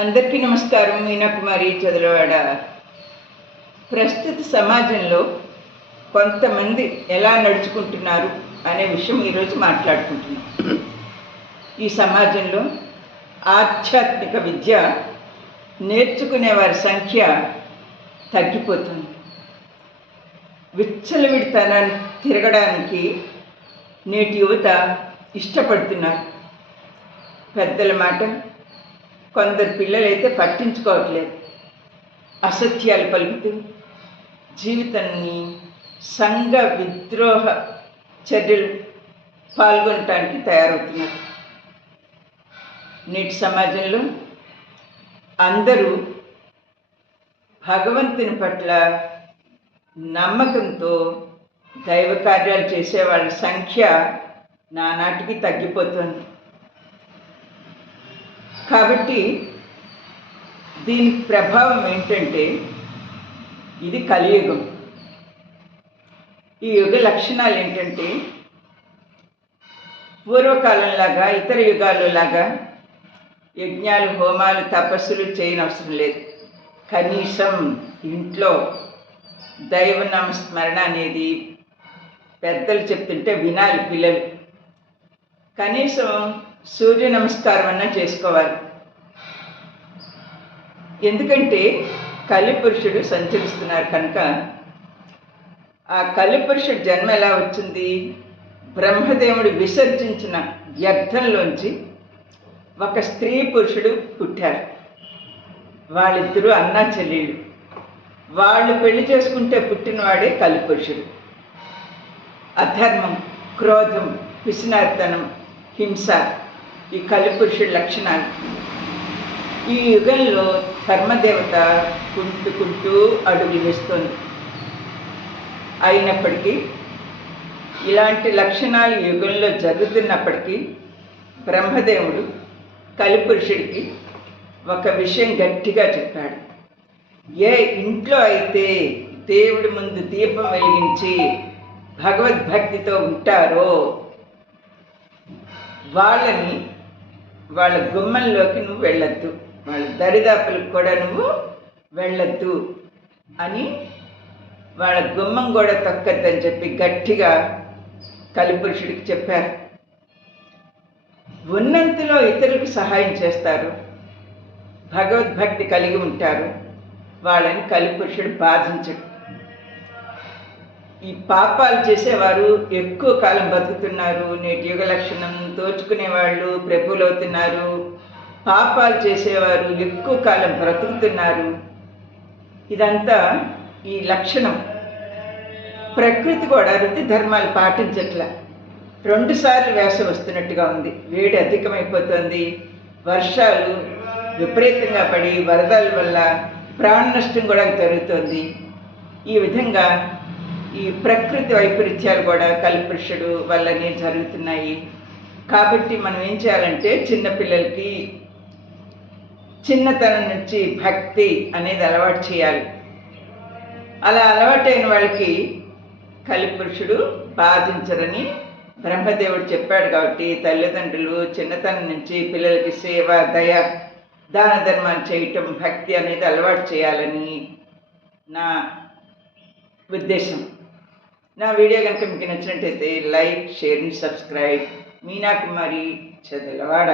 అందరికీ నమస్కారం. మీనాకుమారి చదలవాడ. ప్రస్తుత సమాజంలో కొంతమంది ఎలా నడుచుకుంటున్నారు అనే విషయం ఈరోజు మాట్లాడుకుంటున్నాం. ఈ సమాజంలో ఆధ్యాత్మిక విద్య నేర్చుకునే వారి సంఖ్య తగ్గిపోతుంది. విచ్చలవిడితనాన్ని తిరగడానికి నేటి యువత ఇష్టపడుతున్నారు. పెద్దల మాట కొందరు పిల్లలైతే పట్టించుకోవట్లేదు. అసత్యాలు పలుకుతూ జీవితాన్ని సంఘ విద్రోహ చర్యలు పాల్గొనటానికి తయారవుతున్నారు. నేటి సమాజంలో అందరూ భగవంతుని పట్ల నమ్మకంతో దైవ కార్యాలు చేసేవాళ్ళ సంఖ్య నానాటికి తగ్గిపోతుంది. కాబట్టి దీని ప్రభావం ఏంటంటే ఇది కలియుగం. ఈ యుగ లక్షణాలు ఏంటంటే పూర్వకాలంలాగా ఇతర యుగాలలాగా యజ్ఞాలు హోమాలు తపస్సులు చేయనవసరం లేదు. కనీసం ఇంట్లో దైవనామ స్మరణ అనేది పెద్దలు చెప్తుంటే వినాలి పిల్లలు. కనీసం సూర్య నమస్కారం అన్నా చేసుకోవాలి. ఎందుకంటే కలిపురుషుడు సంచరిస్తున్నారు కనుక. ఆ కలిపురుషుడు జన్మ ఎలా వచ్చింది? బ్రహ్మదేవుడు విసర్జించిన వ్యర్థంలోంచి ఒక స్త్రీ పురుషుడు పుట్టారు. వాళ్ళిద్దరూ అన్నా చెల్లెళ్ళు. వాళ్ళు పెళ్లి చేసుకుంటే పుట్టినవాడే కలిపురుషుడు. అధర్మం, క్రోధం, పిసినార్తనం, హింస ఈ కలిపురుషుడి లక్షణాలు. ఈ యుగంలో ధర్మదేవత కుంటుకుంటూ అడుగులు వేస్తోంది. అయినప్పటికీ ఇలాంటి లక్షణాలు యుగంలో జరుగుతున్నప్పటికీ బ్రహ్మదేవుడు కలిపురుషుడికి ఒక విషయం గట్టిగా చెప్పాడు. ఏ ఇంట్లో అయితే దేవుడి ముందు దీపం వెలిగించి భగవద్భక్తితో ఉంటారో వాళ్ళని వాళ్ళ గుమ్మంలోకి నువ్వు వెళ్ళొద్దు, వాళ్ళ దరిదాపులకు కూడా నువ్వు వెళ్ళొద్దు అని, వాళ్ళ గుమ్మం కూడా తొక్కద్దని చెప్పి గట్టిగా కలిపురుషుడికి చెప్పారు. ఉన్నంతలో ఇతరులకు సహాయం చేస్తారు, భగవద్భక్తి కలిగి ఉంటారు, వాళ్ళని కలిపురుషుడు బాధించడు. ఈ పాపాలు చేసేవారు ఎక్కువ కాలం బతుకుతున్నారు. నేటి యుగ లక్షణం దోచుకునేవాళ్ళు ప్రభువులవుతున్నారు. పాపాలు చేసేవారు ఎక్కువ కాలం బ్రతుకుతున్నారు. ఇదంతా ఈ లక్షణం. ప్రకృతి కూడా ఋతు ధర్మాలు పాటించట్ల. 2 సార్లు వేసవి వస్తున్నట్టుగా ఉంది. వేడి అధికమైపోతుంది. వర్షాలు విపరీతంగా పడి వరదల వల్ల ప్రాణ నష్టం కూడా జరుగుతుంది. ఈ విధంగా ఈ ప్రకృతి వైపరీత్యాలు కూడా కలిపురుషుడు వల్లనే జరుగుతున్నాయి. కాబట్టి మనం ఏం చేయాలంటే చిన్నపిల్లలకి చిన్నతనం నుంచి భక్తి అనేది అలవాటు చేయాలి. అలా అలవాటైన వాళ్ళకి కలిపురుషుడు బాధించరని బ్రహ్మదేవుడు చెప్పాడు. కాబట్టి తల్లిదండ్రులు చిన్నతనం నుంచి పిల్లలకి సేవ, దయ, దాన ధర్మాలు చేయటం, భక్తి అనేది అలవాటు చేయాలని నా ఉద్దేశం. నా వీడియో కనుక మీకు నచ్చినట్టయితే like, share and subscribe. Meena Kumari Chadalavada.